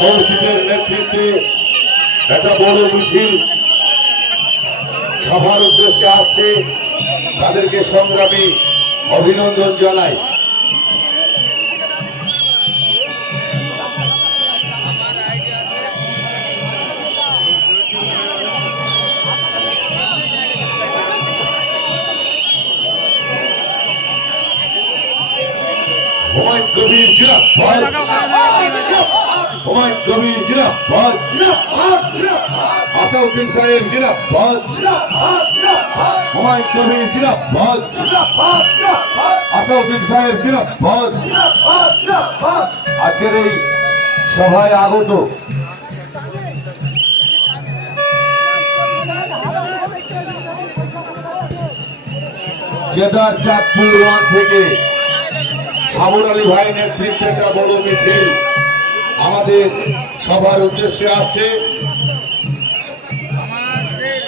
কৌশিকের নেতৃত্বে একটা বড় মিছিল সভার উদ্দেশ্যে আসছে। তাদেরকে সংগ্রামী অভিনন্দন জানাই। হুমায়ুন কবির জিন্দাবাদ, হুমায়ুন কবির জিন্দাবাদ, আসাউদ্দিন সাহেব জিন্দাবাদ, হুমায়ুন কবির জিন্দাবাদ, আসাউদ্দিন সাহেব জিন্দাবাদ। আজকের এই সভায় আগত কেদার চাঁদপুর ওয়ান থেকে সাবর আলী ভাই নেতৃত্বে একটা বড় মিছিল আমাদের সবার উদ্দেশ্যে আসছে।